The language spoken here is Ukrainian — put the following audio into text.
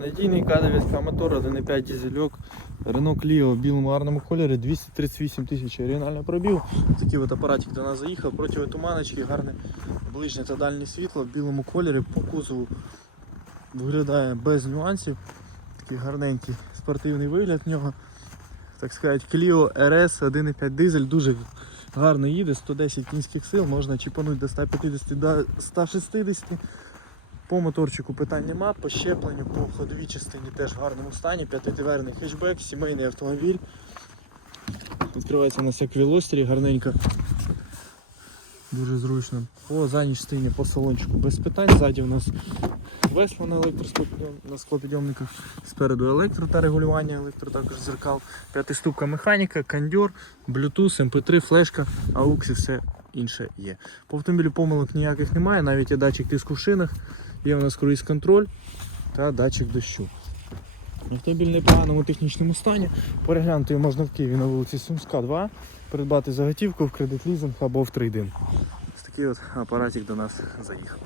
Надійний кадовська мотор, 1.5 дизельок, Renault Clio в білому гарному кольорі, 238 тисяч оригінальний пробіг. Такий от апаратик до нас заїхав, противотуманочки, гарне ближнє та дальнє світло в білому кольорі по кузову виглядає без нюансів. Такий гарненький спортивний вигляд в нього. Так сказати, Clio RS 1.5 дизель дуже гарно їде, 110 кінських сил, можна чіпанути до 150 до 160. По моторчику питань нема, по щепленню, по ходовій частині теж в гарному стані. П'ятидверний хетчбек, сімейний автомобіль. Відкривається у нас як вілостері, гарненько. Дуже зручно. По задній частині, по салончику без питань. Ззаді у нас весло на електроскопідйом- на склопідйомниках. Спереду електро та регулювання, електро також зеркал. П'ятиступка механіка, кондьор, Bluetooth, MP3, флешка, AUX і все інше є. По автомобілю помилок ніяких немає, навіть є датчик тиску в шинах, є у нас круїз контроль та датчик дощу. Автомобіль в непоганому технічному стані. Переглянути можна в Києві на вулиці Сумська, 2, придбати заготівку в кредит лізинг або в трейдинг. Ось такий от апаратик до нас заїхав.